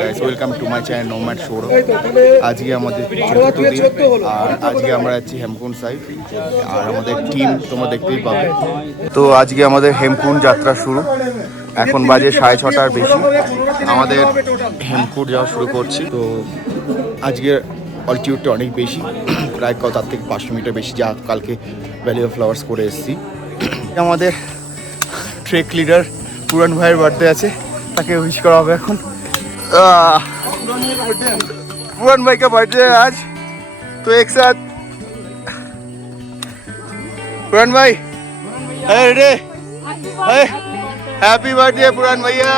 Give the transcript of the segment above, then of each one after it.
Guys, welcome to my channel nomad showroom. আজকে আমাদের চতুর্থ দিন আর আজকে আমরা যাচ্ছি হেমকুন্ড সাইড আর আমাদের টিম তোমরা দেখতেই পাবে। তো আজকে আমাদের হেমকুন্ড যাত্রা শুরু। এখন বাজে 6:30টার বেশি। আমাদের হেমকুন্ড যাওয়া শুরু করছি। তো আজকে অল্টিটিউডটা অনেক বেশি, প্রায় তার থেকে 500 মিটার বেশি, যা কালকে ভ্যালি অফ ফ্লাওয়ার্স করে এসেছি। আমাদের ট্রেক লিডার পুরান ভাইয়ের বার্থডে আছে, তাকে উইশ করা হবে এখন। पुरान भाई का बर्थडे है आज, तो एक साथ पुरान भाई अरे हैप्पी बर्थडे पुरान भैया,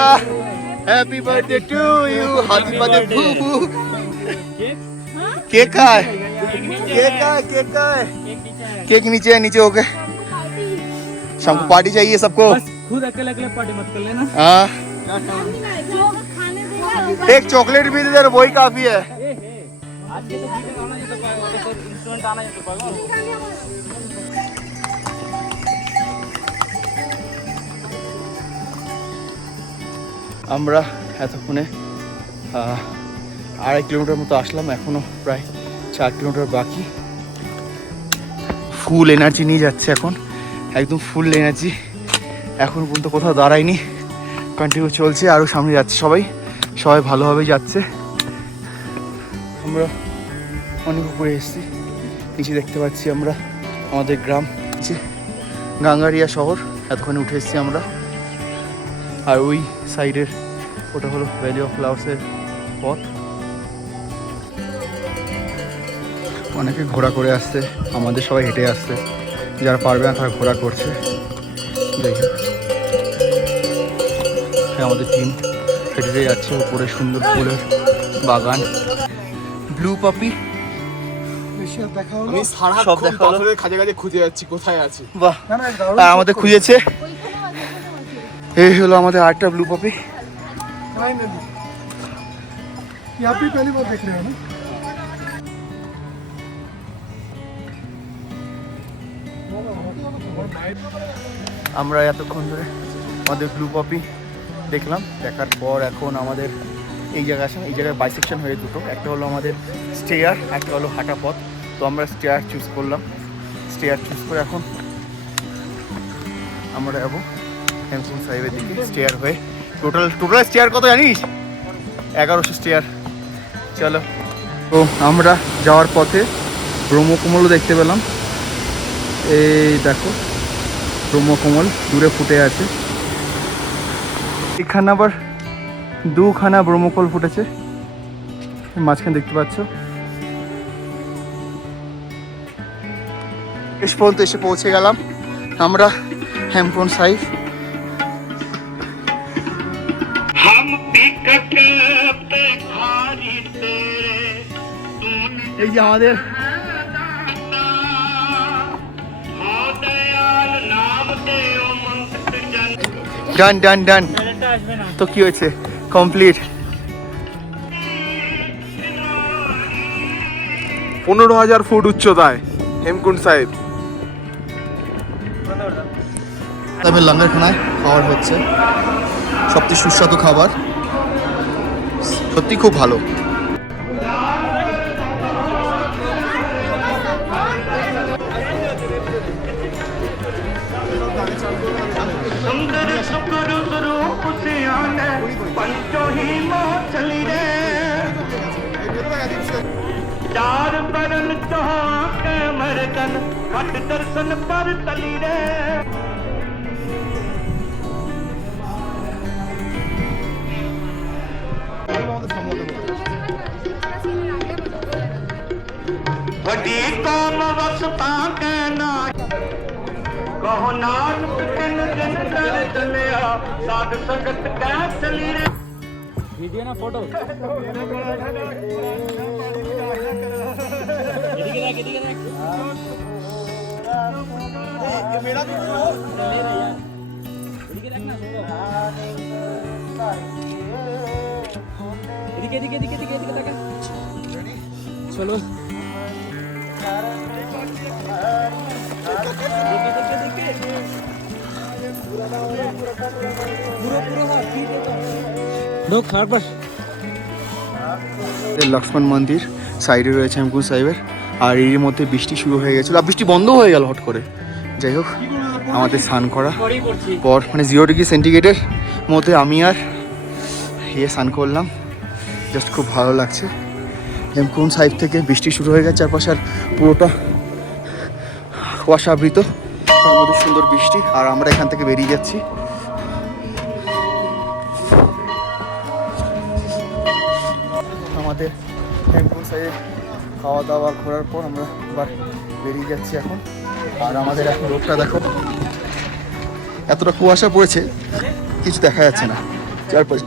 happy birthday to you, happy birthday फूफू। केक का है, केक का है, केक का है, केक नीचे है, नीचे हो गए। शाम को पार्टी चाहिए सबको, खुद अकेले अकेले पार्टी मत कर लेना। हाँ एक चॉकलेट भी दे दे, वही काफी है। आज के तो गीत आना ही तो पाएगा, तो इंस्ट्रूमेंट आना ही तो पाएगा। আমরা এতক্ষণে 2.5 কিলোমিটার মতো আসলাম, এখনো প্রায় 4 কিলোমিটার বাকি। ফুল এনার্জি নিয়ে যাচ্ছে এখন, একদম ফুল এনার্জি। এখন পর্যন্ত কোথাও দাঁড়ায়নি, কন্টিনিউ চলছে, আরও সামনে যাচ্ছে সবাই ভালোভাবে যাচ্ছে। আমরা অনেক উপরে এসেছি, নিচে দেখতে পাচ্ছি আমরা আমাদের গ্রাম, নিচে গাঙ্গারিয়া শহর, এতক্ষণে উঠে এসেছি আমরা। আর ওই সাইডের ওটা হলো ভ্যালি অফ ফ্লাওয়ার্সের পথ। অনেকে ঘোড়া করে আসছে, আমাদের সবাই হেঁটে আসছে, যারা পারবে না তারা ঘোড়া করছে। দেখি আমাদের টিম হেঁটে যাচ্ছে, উপরে সুন্দর ফুলের বাগান, ব্লু পপি। আমি সারাক্ষণ পাথরের কাছে কাছে খুঁজে যাচ্ছি কোথায় আছে। বাহ, আমাদের খুঁজেছে। এই হলো আমাদের আরেকটা ব্লু পপি। আমরা এতক্ষণ ধরে আমাদের ব্লু পপি দেখলাম, দেখার পর এখন আমাদের এই জায়গায় আসলাম। এই জায়গায় বাইসেকশন হয়ে দুটো, একটা হলো আমাদের স্টেয়ার, একটা হলো হাঁটা পথ। তো আমরা স্টেয়ার চুজ করলাম, স্টেয়ার চুজ করে এখন আমরা যাবো হেমকুন্ড সাহেবের দিকে স্টেয়ার হয়ে। টোটাল স্টেয়ার কত জানিস? 1100 স্টেয়ার। চলো, তো আমরা যাওয়ার পথে ব্রহ্মকমলও দেখতে পেলাম। এই দেখো ব্রহ্মকমল দূরে ফুটে আছে। এখানে আবার 2খানা ব্রহ্মকমল ফুটেছে, মাঝখানে দেখতে পাচ্ছ। শেষ পর্যন্ত এসে পৌঁছে গেলাম আমরা হেমকুন্ড সাইড। এই যে আমাদের ডান। তো কি হয়েছে? কমপ্লিট। 15,000 ফুট উচ্চতায় হেমকুন্ড সাহেব। তবে লঙ্গর খানায় খাবার হচ্ছে, সবচেয়ে সুস্বাদু খাবার, সত্যি খুব ভালো। चार बरन चौके मरदन घट दर्शन पर तली रे। वडी कौम वसता कहना कहो नानक दिन दिन कर चलिया साध संगत कह चली रे। वीडियो ना फोटो चलो दो खार पर লক্ষ্মণ মন্দির, সাইডে রয়েছে হেমকুণ্ড সাহেবের। আর এর মধ্যে বৃষ্টি শুরু হয়ে গেছিলো, আর বৃষ্টি বন্ধ হয়ে গেল হট করে। যাই হোক, আমাদের স্নান করা পর মানে 0 ডিগ্রি সেন্টিগ্রেডের মধ্যে আমি আর স্নান করলাম। জাস্ট খুব ভালো লাগছে। হেমকুণ্ড সাইড থেকে বৃষ্টি শুরু হয়ে গেছে, চারপাশে আর পুরোটা কুয়াশাবৃত, তার মধ্যে সুন্দর বৃষ্টি। আর আমরা এখান থেকে বেরিয়ে যাচ্ছি। আমাদের হেমকুণ্ড সাইডে খাওয়া দাওয়া ঘোরার পর আমরা আবার বেরিয়ে যাচ্ছি এখন। আর আমাদের এখন রোডটা দেখো, এতটা কুয়াশা পড়েছে কিছু দেখা যাচ্ছে না চারপাশে।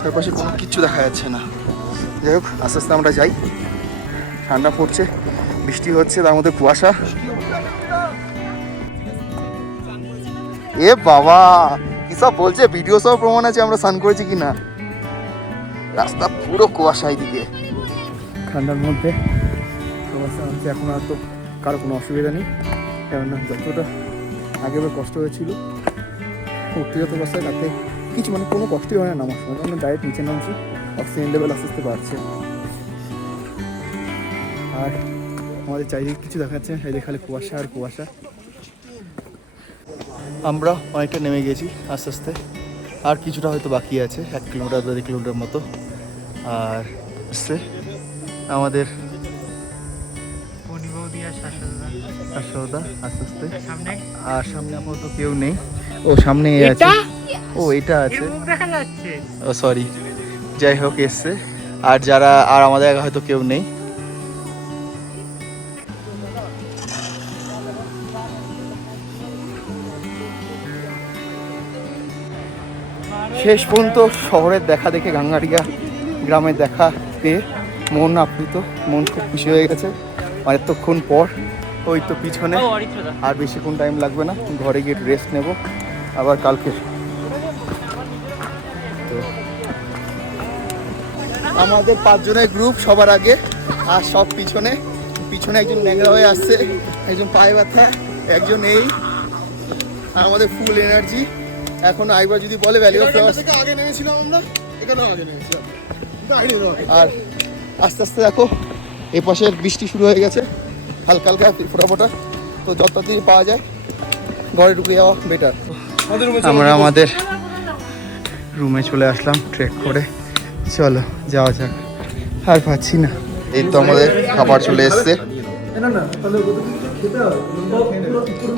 চারপাশে কোনো কিছু দেখা যাচ্ছে না। যাই হোক, আস্তে আস্তে আমরা যাই। ঠান্ডা পড়ছে, বৃষ্টি হচ্ছে, তার মধ্যে কুয়াশা। এ বাবা, কি সব বলছে, ভিডিও সব প্রমাণ আছে আমরা স্নান করেছি কিনা। রাস্তা পুরো কুয়াশা এদিকে, ঠান্ডার মধ্যে কুয়াশা হচ্ছে। এখন আর তো কারো কোনো অসুবিধা নেই, কেননা যতটা আগে কষ্ট হয়েছিল উঠতে যত অবস্থায়, তাতে কিছু মানে কোনো কষ্টই হয় না নামার সময়। কারণ ডাইরেক্ট নিচে নামছি, অক্সিজেন লেভেল আস্তে আস্তে বাড়ছে। আর আমাদের চারিদিকে কিছু দেখা যাচ্ছে, এই খালি কুয়াশা আর কুয়াশা। আমরা অনেকটা নেমে গেছি আস্তে আস্তে, আর কিছুটা হয়তো বাকি আছে, 1 কিলোমিটার 2 কিলোমিটার মতো। আর আসছে আমাদের শাশুড়া আস্তে আস্তে। আর সামনে আপাতত কেউ নেই। ও সামনে আছে, ও এটা আছে, ও সরি। যাই হোক, এসছে। আর যারা আর আমাদের হয়তো কেউ নেই। শেষ পর্যন্ত শহরের দেখা দেখে, গাঙ্গারিয়া গ্রামের দেখা পেয়ে মন আপ্লুত, মন খুব খুশি হয়ে গেছে। আর এতক্ষণ পর ওই তো পিছনে, আর বেশিক্ষণ টাইম লাগবে না, ঘরে গিয়ে রেস্ট নেব আবার কালকে। আমাদের 5 জনের গ্রুপ সবার আগে, আর সব পিছনে। পিছনে একজন ল্যাংড়া হয়ে আসছে, একজন পায়ে ব্যথা, একজন এই। আর আমাদের ফুল এনার্জি। এখন আইবার যদি বলে ভ্যালি অফ ফ্লাওয়ার্স আগে নেমেছিলাম আমরা, এখানে আগে নেমেছিলাম। আর আস্তে আস্তে দেখো এই পাশের বৃষ্টি শুরু হয়ে গেছে, হালকা হালকা ফোটা ফোটা। তো যত তাড়াতাড়ি পাওয়া যায় ঘরে ঢুকে যাওয়া বেটার। আমরা আমাদের রুমে চলে আসলাম ট্রেক করে। চলো যাওয়া যাক, আর পাচ্ছি না। এই তো আমাদের খাবার চলে এসছে।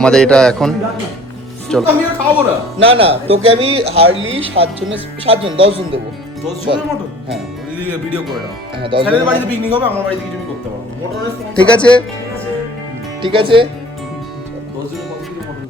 আমাদের এটা এখন চলো। না না, তোকে আমি হার্ডলি 7 জন 10 জন দেবো। 10 জনের মতো? হ্যাঁ, ভিডিও করে দাও। হ্যাঁ 10 ছেলের জন। বাড়িতে পিকনিক হবে, আমার বাড়িতে কিছু করতে পারবো। ঠিক আছে, ঠিক আছে।